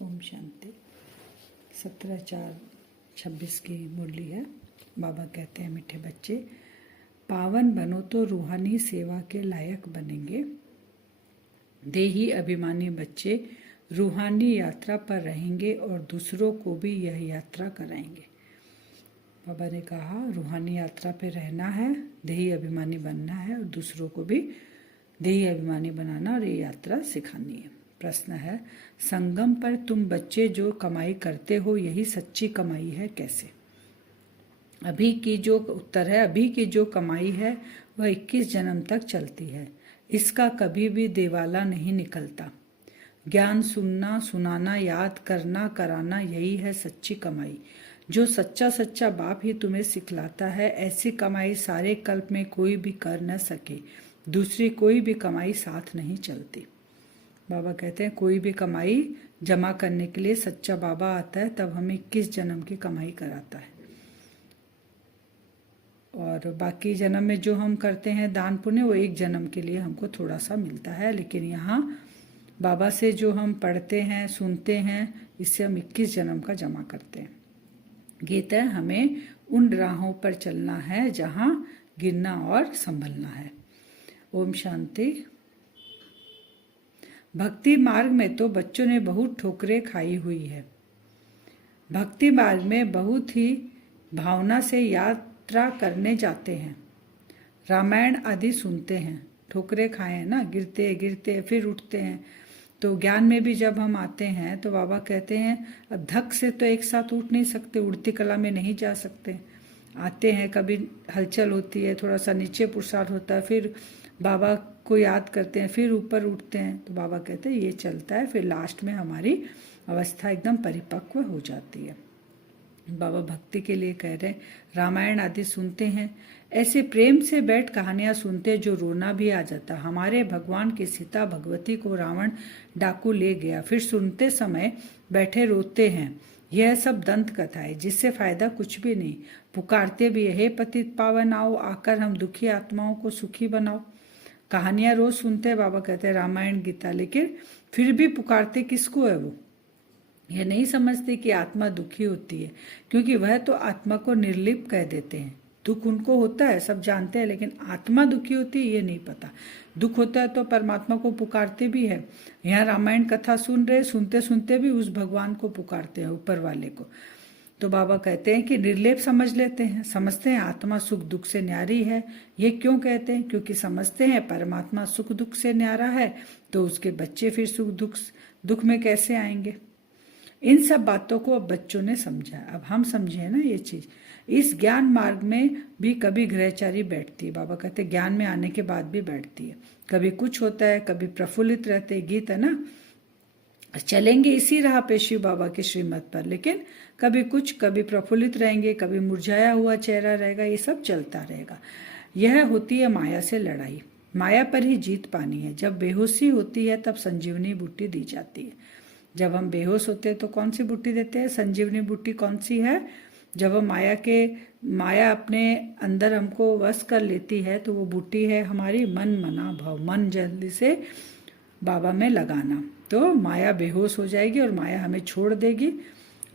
ओम शांति। 17/4/26 की मुरली है। बाबा कहते हैं, मीठे बच्चे, पावन बनो तो रूहानी सेवा के लायक बनेंगे। देही अभिमानी बच्चे रूहानी यात्रा पर रहेंगे और दूसरों को भी यह यात्रा कराएंगे। बाबा ने कहा रूहानी यात्रा पे रहना है, देही अभिमानी बनना है और दूसरों को भी देही अभिमानी बनाना और ये यात्रा सिखानी है। प्रश्न है, संगम पर तुम बच्चे जो कमाई करते हो यही सच्ची कमाई है कैसे? अभी की जो उत्तर है, अभी की जो कमाई है वह 21 जन्म तक चलती है। इसका कभी भी देवाला नहीं निकलता। ज्ञान सुनना, सुनाना, याद करना, कराना, यही है सच्ची कमाई। जो सच्चा सच्चा बाप ही तुम्हें सिखलाता है। ऐसी कमाई सारे कल्प में कोई भी कर न सके। दूसरी कोई भी कमाई साथ नहीं चलती। बाबा कहते हैं कोई भी कमाई जमा करने के लिए सच्चा बाबा आता है, तब हमें 21 जन्म की कमाई कराता है। और बाकी जन्म में जो हम करते हैं दान पुण्य, वो एक जन्म के लिए हमको थोड़ा सा मिलता है। लेकिन यहाँ बाबा से जो हम पढ़ते हैं, सुनते हैं, इससे हम 21 जन्म का जमा करते हैं। गीत है, हमें उन राहों पर चलना है जहाँ गिरना और संभलना है। ओम शांति। भक्ति मार्ग में तो बच्चों ने बहुत ठोकरें खाई हुई है। भक्ति मार्ग में बहुत ही भावना से यात्रा करने जाते हैं, रामायण आदि सुनते हैं, ठोकरें खाए हैं ना, गिरते गिरते फिर उठते हैं। तो ज्ञान में भी जब हम आते हैं तो बाबा कहते हैं अब धक से तो एक साथ उठ नहीं सकते, उड़ती कला में नहीं जा सकते। आते हैं, कभी हलचल होती है, थोड़ा सा नीचे पुरुषार्थ होता है, फिर बाबा को याद करते हैं, फिर ऊपर उठते हैं। तो बाबा कहते हैं ये चलता है, फिर लास्ट में हमारी अवस्था एकदम परिपक्व हो जाती है। बाबा भक्ति के लिए कह रहे हैं, रामायण आदि सुनते हैं, ऐसे प्रेम से बैठ कहानियां सुनते जो रोना भी आ जाता। हमारे भगवान की सीता भगवती को रावण डाकू ले गया, फिर सुनते समय बैठे रोते हैं। यह सब दंत कथा है जिससे फायदा कुछ भी नहीं। पुकारते भी, हे पतित पावन आओ, आकर हम दुखी आत्माओं को सुखी बनाओ। कहानियां रोज सुनते हैं, बाबा कहते हैं रामायण गीता, लेकिन फिर भी पुकारते किसको है? वो यह नहीं समझते कि आत्मा दुखी होती है, क्योंकि वह तो आत्मा को निर्लिप कह देते हैं। दुख उनको होता है, सब जानते हैं, लेकिन आत्मा दुखी होती है ये नहीं पता। दुख होता है तो परमात्मा को पुकारते भी है। यहाँ रामायण कथा सुन रहे, सुनते सुनते भी उस भगवान को पुकारते हैं, ऊपर वाले को। तो बाबा कहते हैं कि निर्लेप समझ लेते हैं, समझते हैं आत्मा सुख दुख से न्यारी है। ये क्यों कहते हैं? क्योंकि समझते हैं परमात्मा सुख दुख से न्यारा है, तो उसके बच्चे फिर सुख दुख में कैसे आएंगे? इन सब बातों को अब बच्चों ने समझा, अब हम समझे ना ये चीज। इस ज्ञान मार्ग में भी कभी ग्रहचारी बैठती है। बाबा कहते हैं ज्ञान में आने के बाद भी बैठती है। कभी कुछ होता है, कभी प्रफुल्लित रहते। गीत है ना, चलेंगे इसी राह पे शिव बाबा के श्रीमत पर, लेकिन कभी कुछ, कभी प्रफुल्लित रहेंगे, कभी मुरझाया हुआ चेहरा रहेगा, ये सब चलता रहेगा। यह होती है माया से लड़ाई। माया पर ही जीत पानी है। जब बेहोशी होती है तब संजीवनी बूटी दी जाती है। जब हम बेहोश होते हैं तो कौन सी बूटी देते हैं? संजीवनी बूटी। कौन सी है? जब हम माया अपने अंदर हमको वश कर लेती है तो वो बूटी है हमारी मन मना भाव। मन जल्दी से बाबा में लगाना, तो माया बेहोश हो जाएगी और माया हमें छोड़ देगी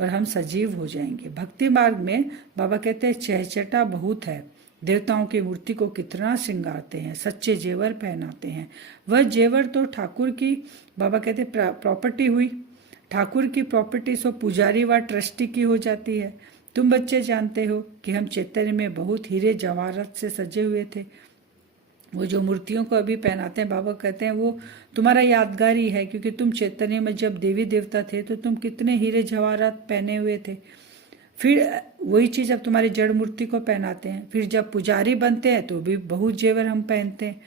और हम सजीव हो जाएंगे। भक्ति मार्ग में बाबा कहते हैं चहचटा बहुत है। देवताओं की मूर्ति को कितना श्रृंगारते हैं, सच्चे जेवर पहनाते हैं। वह जेवर तो ठाकुर की, बाबा कहते प्रॉपर्टी हुई। ठाकुर की प्रॉपर्टी सो पुजारी व ट्रस्टी की हो जाती है। तुम बच्चे जानते हो कि हम चैतन्य में बहुत हीरे जवाहरात से सजे हुए थे। वो जो मूर्तियों को अभी पहनाते हैं, बाबा कहते हैं वो तुम्हारा यादगारी है, क्योंकि तुम चैतन्य में जब देवी देवता थे तो तुम कितने हीरे जवाहरात पहने हुए थे। फिर वही चीज अब तुम्हारी जड़ मूर्ति को पहनाते हैं। फिर जब पुजारी बनते हैं तो भी बहुत जेवर हम पहनते हैं।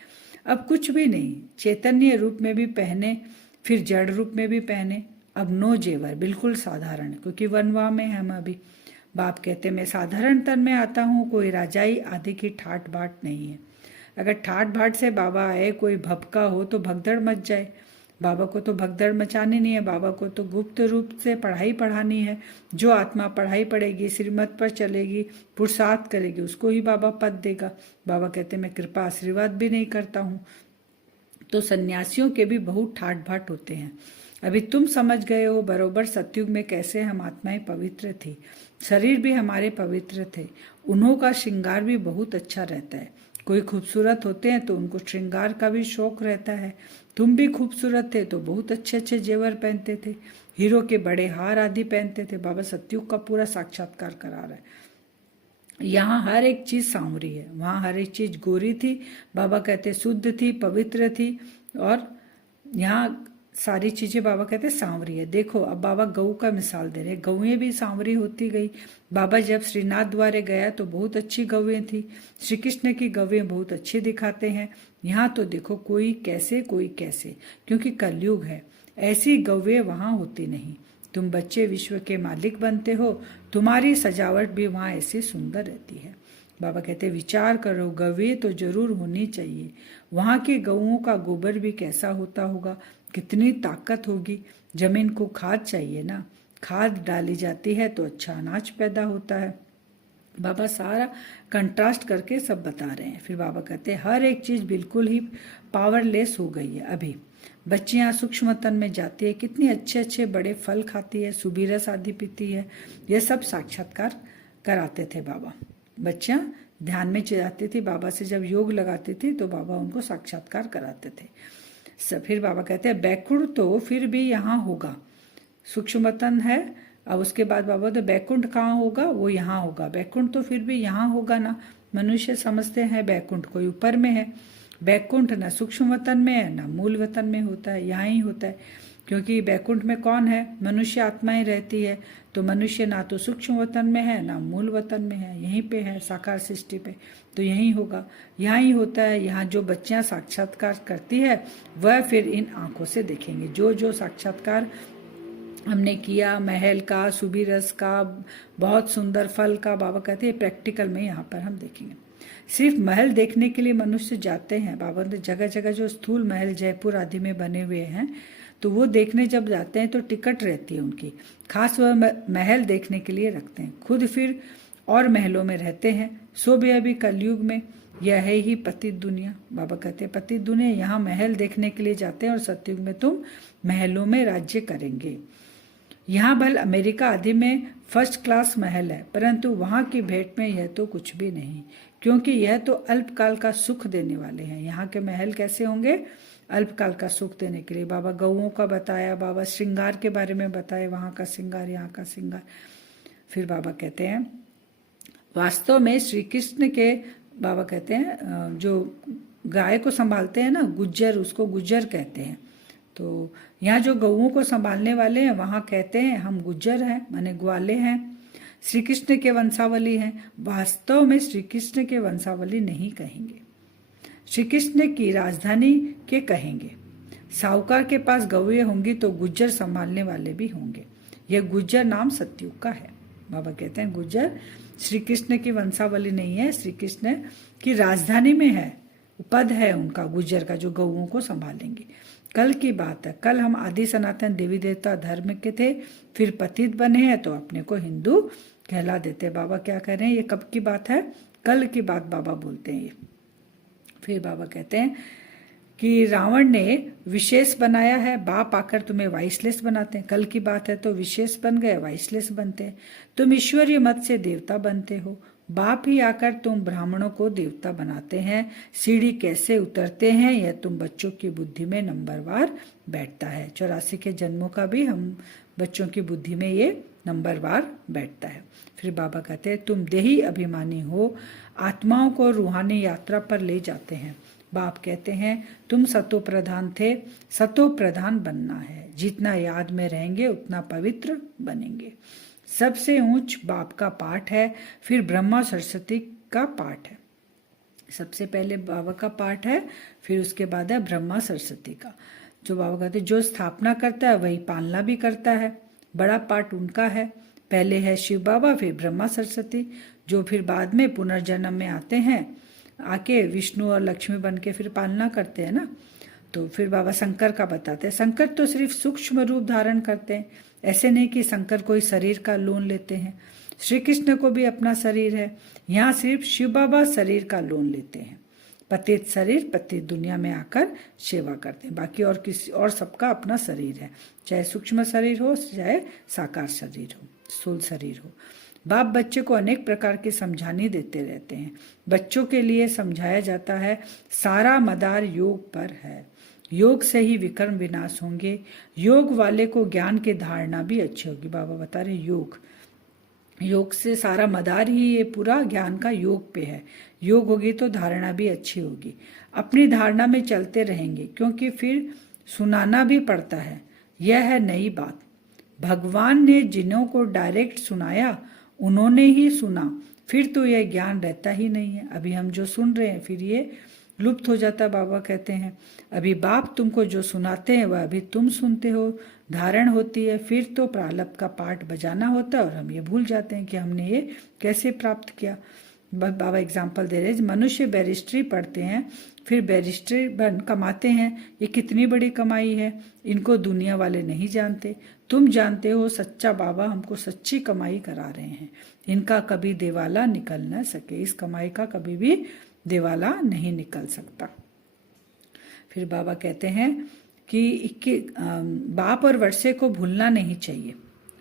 अब कुछ भी नहीं, चैतन्य रूप में भी पहने, फिर जड़ रूप में भी पहने। अब नो जेवर, बिल्कुल साधारण, क्योंकि वनवा में हम अभी। बाप कहते मैं साधारण तन में आता हूँ, कोई राजाई आदि की ठाट बाट नहीं है। अगर ठाट बाट से बाबा आए, कोई भपका हो तो भगदड़ मच जाए। बाबा को तो भगदड़ मचानी नहीं है, बाबा को तो गुप्त रूप से पढ़ाई पढ़ानी है। जो आत्मा पढ़ाई पढ़ेगी, श्रीमत पर चलेगी, पुरुषार्थ करेगी, उसको ही बाबा पद देगा। बाबा कहते मैं कृपा आशीर्वाद भी नहीं करता हूँ। तो सन्यासियों के भी बहुत ठाट बाट होते हैं। अभी तुम समझ गए हो बरोबर सतयुग में कैसे हम आत्माएं पवित्र थी, शरीर भी हमारे पवित्र थे। उन्हों का श्रृंगार भी बहुत अच्छा रहता है। कोई खूबसूरत होते हैं तो उनको श्रृंगार का भी शौक रहता है। तुम भी खूबसूरत थे तो बहुत अच्छे अच्छे जेवर पहनते थे, हीरो के बड़े हार आदि पहनते थे। बाबा सतयुग का पूरा साक्षात्कार करा रहा है। यहाँ हर एक चीज सांवरी है, वहाँ हर एक चीज गोरी थी, बाबा कहते शुद्ध थी, पवित्र थी, और यहाँ सारी चीजें बाबा कहते सांवरी है। देखो अब बाबा गऊ का मिसाल दे रहे, गऊएं भी सांवरी होती गई। बाबा जब श्रीनाथ द्वारे गया तो बहुत अच्छी गऊएं थी, श्री कृष्ण की गऊएं बहुत अच्छी दिखाते हैं। यहाँ तो देखो कोई कैसे कोई कैसे, क्योंकि कलयुग है, ऐसी गऊएं वहां होती नहीं। तुम बच्चे विश्व के मालिक बनते हो, तुम्हारी सजावट भी वहां ऐसी सुंदर रहती है। बाबा कहते विचार करो, गौएं तो जरूर होनी चाहिए। वहां की गऊओं का गोबर भी कैसा होता होगा, कितनी ताकत होगी। जमीन को खाद चाहिए ना, खाद डाली जाती है तो अच्छा अनाज पैदा होता है। बाबा सारा कंट्रास्ट करके सब बता रहे हैं। फिर बाबा कहते हैं हर एक चीज बिल्कुल ही पावरलेस हो गई है। अभी बच्चियां सूक्ष्म तन में जाती है, कितने अच्छे अच्छे बड़े फल खाती है, सुबीरस आदि पीती है। ये सब साक्षात्कार कराते थे बाबा। बच्चियां ध्यान में जाती थी, बाबा से जब योग लगाती थी तो बाबा उनको साक्षात्कार कराते थे। फिर बाबा कहते हैं बैकुंठ तो फिर भी यहाँ होगा, सूक्ष्म तन है। अब उसके बाद बाबा तो बैकुंठ कहाँ होगा, वो यहाँ होगा। बैकुंठ तो फिर भी यहाँ होगा ना, मनुष्य समझते हैं बैकुंठ कोई ऊपर में है। बैकुंठ ना सूक्ष्म वतन में है ना मूल वतन में होता है, यहाँ ही होता है। क्योंकि बैकुंठ में कौन है, मनुष्य आत्माएं रहती है। तो मनुष्य ना तो सूक्ष्म वतन में है ना मूल वतन में है, यहीं पे है साकार सृष्टि पे, तो यहीं होगा, यहाँ ही होता है। यहाँ जो बच्चियां साक्षात्कार करती है वह फिर इन आंखों से देखेंगे। जो जो साक्षात्कार हमने किया, महल का, सुबीरस का, बहुत सुंदर फल का, बाबा कहते हैं प्रैक्टिकल में यहाँ पर हम देखेंगे। सिर्फ महल देखने के लिए मनुष्य जाते हैं, बाबा ने जगह जगह जो स्थूल महल जयपुर आदि में बने हुए हैं, तो वो देखने जब जाते हैं तो टिकट रहती है उनकी, खास वह महल देखने के लिए रखते हैं। खुद फिर और महलों में रहते हैं। सो भी अभी कलयुग में यह है ही पतित दुनिया। बाबा कहते हैं पतित दुनिया, यहाँ महल देखने के लिए जाते हैं, और सतयुग में तुम महलों में राज्य करेंगे। यहाँ भल अमेरिका आदि में फर्स्ट क्लास महल है, परंतु वहाँ की भेंट में यह तो कुछ भी नहीं, क्योंकि यह तो अल्पकाल का सुख देने वाले हैं। यहाँ के महल कैसे होंगे, अल्पकाल का सुख देने के लिए। बाबा गऊओं का बताया, बाबा श्रृंगार के बारे में बताया, वहाँ का श्रृंगार, यहाँ का श्रृंगार। फिर बाबा कहते हैं वास्तव में श्री कृष्ण के, बाबा कहते हैं जो गाय को संभालते हैं ना गुज्जर, उसको गुज्जर कहते हैं। तो यहाँ जो गऊओं को संभालने वाले हैं वहां कहते हैं हम गुज्जर हैं, माने ग्वाले हैं, श्री कृष्ण के वंशावली हैं। वास्तव में श्री कृष्ण के वंशावली नहीं कहेंगे, श्री कृष्ण की राजधानी के कहेंगे। साहूकार के पास गौएं होंगी तो गुज्जर संभालने वाले भी होंगे। यह गुज्जर नाम सतयुग का है। बाबा कहते हैं गुज्जर श्री कृष्ण की वंशावली नहीं है, श्री कृष्ण की राजधानी में है, पद है उनका गुज्जर का, जो गऊओं को संभालेंगे। कल की बात है, कल हम आदि सनातन देवी देवता धर्म के थे, फिर पतित बने हैं तो अपने को हिंदू कहला देते। बाबा क्या कह रहे हैं, ये कब की बात है, कल की बात बाबा बोलते हैं ये। फिर बाबा कहते हैं कि रावण ने विशेष बनाया है, बाप आकर तुम्हें वाइसलेस बनाते हैं। कल की बात है तो विशेष बन गए, वाइसलेस बनते हैं। तुम ईश्वरीय मत से देवता बनते हो, बाप ही आकर तुम ब्राह्मणों को देवता बनाते हैं। सीढ़ी कैसे उतरते हैं यह तुम बच्चों की बुद्धि में नंबरवार बैठता है। 84 के जन्मों का भी हम बच्चों की बुद्धि में ये नंबरवार बैठता है। फिर बाबा कहते हैं तुम देही अभिमानी हो, आत्माओं को रूहानी यात्रा पर ले जाते हैं। बाप कहते हैं तुम सतो प्रधान थे, सतो प्रधान बनना है। जितना याद में रहेंगे उतना पवित्र बनेंगे। सबसे ऊंच बाप का पाठ है, फिर ब्रह्मा सरस्वती का पाठ है। सबसे पहले बाबा का पाठ है, फिर उसके बाद है ब्रह्मा सरस्वती का। जो बाबा कहते हैं जो स्थापना करता है वही पालना भी करता है, बड़ा पाठ उनका है। पहले है शिव बाबा, फिर ब्रह्मा सरस्वती, जो फिर बाद में पुनर्जन्म में आते हैं, आके विष्णु और लक्ष्मी बन के फिर पालना करते हैं ना। तो फिर बाबा शंकर का बताते हैं, शंकर तो सिर्फ सूक्ष्म रूप धारण करते हैं, ऐसे नहीं कि शंकर कोई शरीर का लोन लेते हैं। श्री कृष्ण को भी अपना शरीर है, यहाँ सिर्फ शिव बाबा शरीर का लोन लेते हैं। पतित शरीर पतित दुनिया में आकर सेवा करते हैं। बाकी और किसी और सबका अपना शरीर है, चाहे सूक्ष्म शरीर हो चाहे साकार शरीर हो, स्थूल शरीर हो। बाप बच्चे को अनेक प्रकार की समझानी देते रहते हैं। बच्चों के लिए समझाया जाता है सारा मदार योग पर है, योग से ही विकर्म विनाश होंगे, योग वाले को ज्ञान की धारणा भी अच्छी होगी। बाबा बता रहे योग से सारा मदार ही ये पूरा ज्ञान का योग पे है। योग होगी तो धारणा भी अच्छी होगी। अपनी धारणा में चलते रहेंगे क्योंकि फिर सुनाना भी पड़ता है। यह है नई बात। भगवान ने जिन्हों को डायरेक्ट सुनाया उन्होंने ही सुना, फिर तो यह ज्ञान रहता ही नहीं है। अभी हम जो सुन रहे हैं फिर ये लुप्त हो जाता। बाबा कहते हैं अभी बाप तुमको जो सुनाते हैं वह अभी तुम सुनते हो, धारण होती है, फिर तो प्रारब्ध का पाठ बजाना होता है और हम ये भूल जाते हैं कि हमने ये कैसे प्राप्त किया। बाबा एग्जाम्पल दे रहे हैं, मनुष्य बैरिस्ट्री पढ़ते हैं फिर बैरिस्ट्री बन कमाते हैं, ये कितनी बड़ी कमाई है, इनको दुनिया वाले नहीं जानते। तुम जानते हो सच्चा बाबा हमको सच्ची कमाई करा रहे हैं, इनका कभी दिवाला निकल न सके, इस कमाई का कभी भी दिवाला नहीं निकल सकता। फिर बाबा कहते हैं कि बाप और वर्षे को भूलना नहीं चाहिए।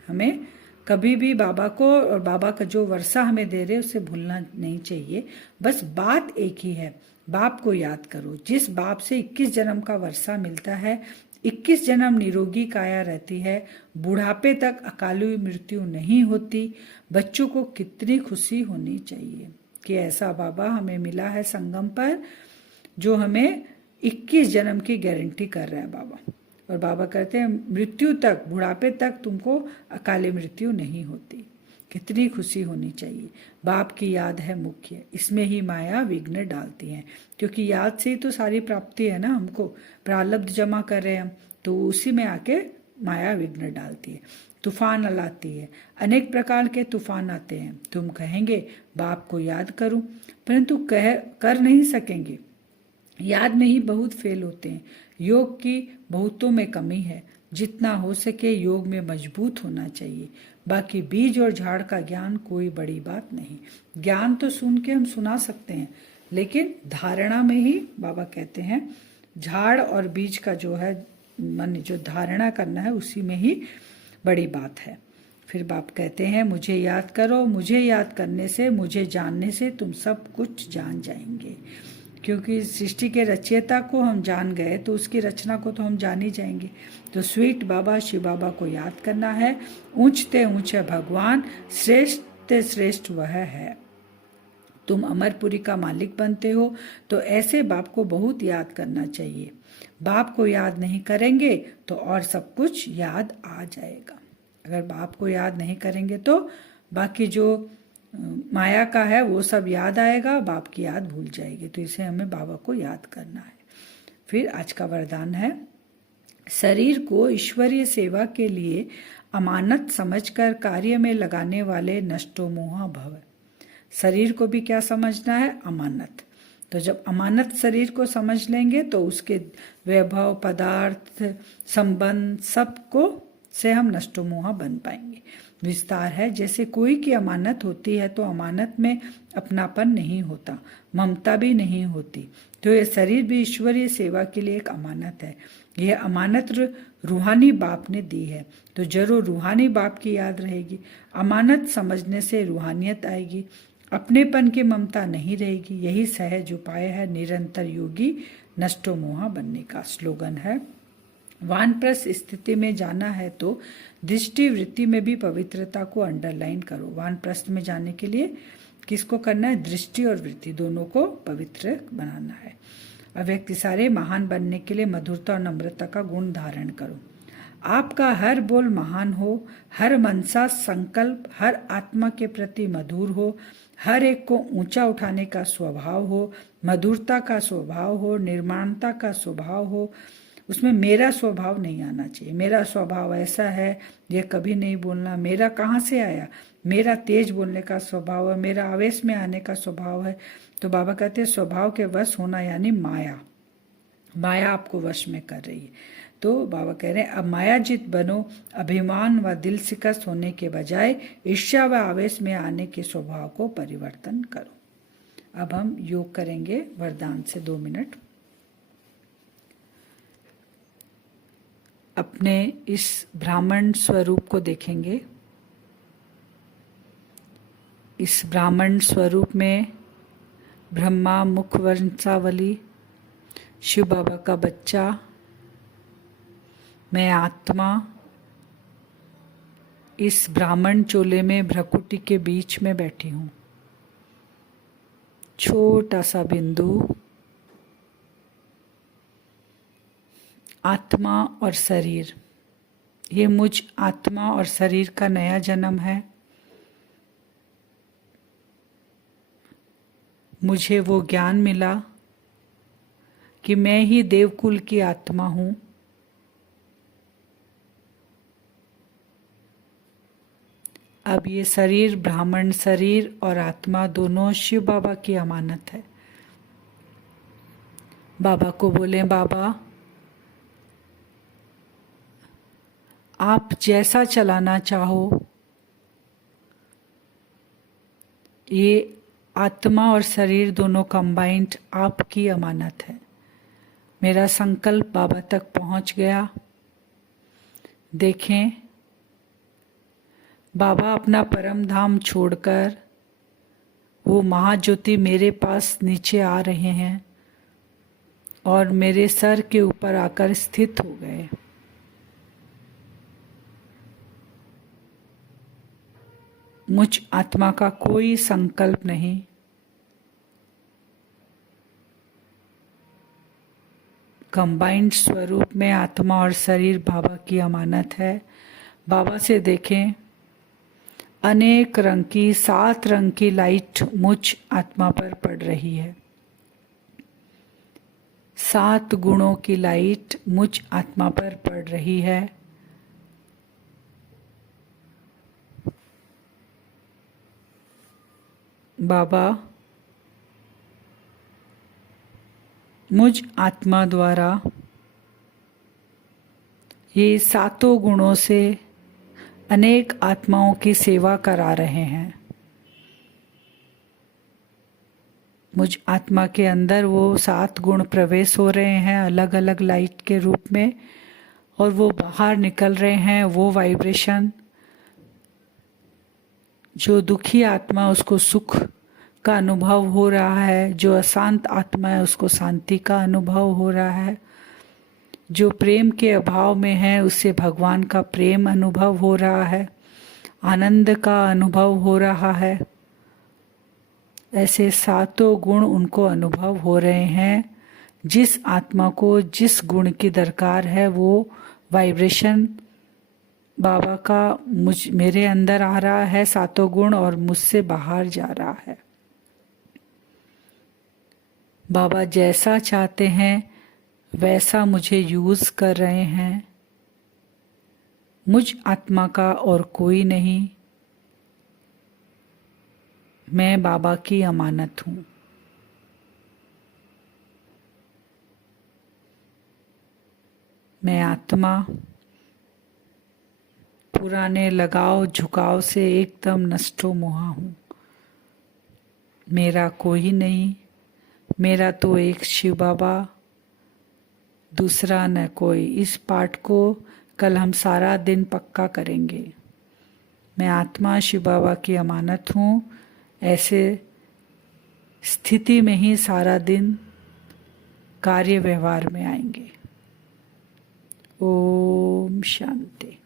हमें कभी भी बाबा को और बाबा का जो वर्षा हमें दे रहे उसे भूलना नहीं चाहिए। बस बात एक ही है, बाप को याद करो। जिस बाप से 21 जन्म का वर्षा मिलता है, 21 जन्म निरोगी काया रहती है, बुढ़ापे तक अकाली मृत्यु नहीं होती। बच्चों को कितनी खुशी होनी चाहिए कि ऐसा बाबा हमें मिला है संगम पर, जो हमें 21 जन्म की गारंटी कर रहा है बाबा। और बाबा कहते हैं मृत्यु तक, बुढ़ापे तक तुमको अकाली मृत्यु नहीं होती। कितनी खुशी होनी चाहिए। बाप की याद है मुख्य, इसमें ही माया विघ्न डालती है, क्योंकि याद से ही तो सारी प्राप्ति है ना। हमको प्रारब्ध जमा कर रहे हैं हम, तो उसी में आके माया विघ्न डालती है, तूफान लाती है। अनेक प्रकार के तूफान आते हैं। तुम कहेंगे बाप को याद करूं, परंतु कर नहीं सकेंगे। याद में ही बहुत फेल होते हैं। योग की बहुतों में कमी है। जितना हो सके योग में मजबूत होना चाहिए। बाकी बीज और झाड़ का ज्ञान कोई बड़ी बात नहीं। ज्ञान तो सुन के हम सुना सकते हैं, लेकिन धारणा में ही बाबा कहते हैं झाड़ और बीज का जो है मन जो धारणा करना है उसी में ही बड़ी बात है। फिर बाप कहते हैं मुझे याद करो, मुझे याद करने से, मुझे जानने से तुम सब कुछ जान जाएंगे। क्योंकि सृष्टि के रचयिता को हम जान गए तो उसकी रचना को तो हम जान ही जाएंगे। तो स्वीट बाबा शिव बाबा को याद करना है। ऊंचते ऊंचे भगवान, श्रेष्ठ श्रेष्ठ वह है। तुम अमरपुरी का मालिक बनते हो, तो ऐसे बाप को बहुत याद करना चाहिए। बाप को याद नहीं करेंगे तो और सब कुछ याद आ जाएगा। अगर बाप को याद नहीं करेंगे तो बाकी जो माया का है वो सब याद आएगा, बाप की याद भूल जाएगी। तो इसे हमें बाबा को याद करना है। फिर आज का वरदान है, शरीर को ईश्वरीय सेवा के लिए अमानत समझकर कार्य में लगाने वाले नष्टो मोह भव। शरीर को भी क्या समझना है? अमानत। तो जब अमानत शरीर को समझ लेंगे तो उसके वैभव, पदार्थ, संबंध सबको से हम नष्टो मोह बन पाएंगे। विस्तार है, जैसे कोई की अमानत होती है तो अमानत में अपनापन नहीं होता, ममता भी नहीं होती। तो ये शरीर भी ईश्वरीय सेवा के लिए एक अमानत है। यह अमानत रूहानी बाप ने दी है, तो जरूर रूहानी बाप की याद रहेगी। अमानत समझने से रूहानियत आएगी, अपनेपन की ममता नहीं रहेगी। यही सहज उपाय है निरंतर योगी नष्टो मोह बनने का। स्लोगन है, वानप्रस्थ स्थिति में जाना है तो दृष्टि वृत्ति में भी पवित्रता को अंडरलाइन करो। वानप्रस्थ में जाने के लिए किसको करना है? दृष्टि और वृत्ति दोनों को पवित्र बनाना है। अव्यक्ति सारे महान बनने के लिए मधुरता और नम्रता का गुण धारण करो। आपका हर बोल महान हो, हर मनसा संकल्प हर आत्मा के प्रति मधुर हो, हर एक को ऊंचा उठाने का स्वभाव हो, मधुरता का स्वभाव हो, निर्माणता का स्वभाव हो। उसमें मेरा स्वभाव नहीं आना चाहिए। मेरा स्वभाव ऐसा है, ये कभी नहीं बोलना। मेरा कहाँ से आया? मेरा तेज बोलने का स्वभाव है, मेरा आवेश में आने का स्वभाव है। तो बाबा कहते हैं स्वभाव के वश होना यानी माया। माया आपको वश में कर रही है। तो बाबा कह रहे हैं अब मायाजित बनो, अभिमान व दिल शिकस्त होने के बजाय ईर्ष्या व आवेश में आने के स्वभाव को परिवर्तन करो। अब हम योग करेंगे वरदान से 2 मिनट। अपने इस ब्राह्मण स्वरूप को देखेंगे। इस ब्राह्मण स्वरूप में ब्रह्मा मुख वंशावली, शिव बाबा का बच्चा, मैं आत्मा इस ब्राह्मण चोले में भ्रकुटी के बीच में बैठी हूँ। छोटा सा बिंदु, आत्मा और शरीर। ये मुझ आत्मा और शरीर का नया जन्म है। मुझे वो ज्ञान मिला कि मैं ही देवकुल की आत्मा हूँ। अब ये शरीर, ब्राह्मण शरीर और आत्मा दोनों शिव बाबा की अमानत है। बाबा को बोले, बाबा आप जैसा चलाना चाहो, ये आत्मा और शरीर दोनों कंबाइंड आपकी अमानत है। मेरा संकल्प बाबा तक पहुंच गया। देखें, बाबा अपना परम धाम छोड़कर वो महाज्योति मेरे पास नीचे आ रहे हैं और मेरे सर के ऊपर आकर स्थित हो गए। मुझ आत्मा का कोई संकल्प नहीं। कंबाइंड स्वरूप में आत्मा और शरीर बाबा की अमानत है। बाबा से देखें, अनेक रंग की 7 रंग की लाइट मुझ आत्मा पर पड़ रही है। 7 गुणों की लाइट मुझ आत्मा पर पड़ रही है। बाबा मुझ आत्मा द्वारा ये 7 गुणों से अनेक आत्माओं की सेवा करा रहे हैं। मुझ आत्मा के अंदर वो 7 गुण प्रवेश हो रहे हैं अलग अलग लाइट के रूप में, और वो बाहर निकल रहे हैं। वो वाइब्रेशन, जो दुखी आत्मा उसको सुख का अनुभव हो रहा है, जो अशांत आत्मा है उसको शांति का अनुभव हो रहा है, जो प्रेम के अभाव में है उससे भगवान का प्रेम अनुभव हो रहा है, आनंद का अनुभव हो रहा है। ऐसे 7 गुण उनको अनुभव हो रहे हैं। जिस आत्मा को जिस गुण की दरकार है वो वाइब्रेशन बाबा का मेरे अंदर आ रहा है 7 गुण, और मुझसे बाहर जा रहा है। बाबा जैसा चाहते हैं वैसा मुझे यूज कर रहे हैं। मुझ आत्मा का और कोई नहीं। मैं बाबा की अमानत हूँ। मैं आत्मा पुराने लगाव झुकाव से एकदम नष्टो मोहा हूँ। मेरा कोई नहीं। मेरा तो एक शिव बाबा, दूसरा न कोई। इस पाठ को कल हम सारा दिन पक्का करेंगे। मैं आत्मा शिव बाबा की अमानत हूँ। ऐसे स्थिति में ही सारा दिन कार्य व्यवहार में आएंगे। ओम शांति।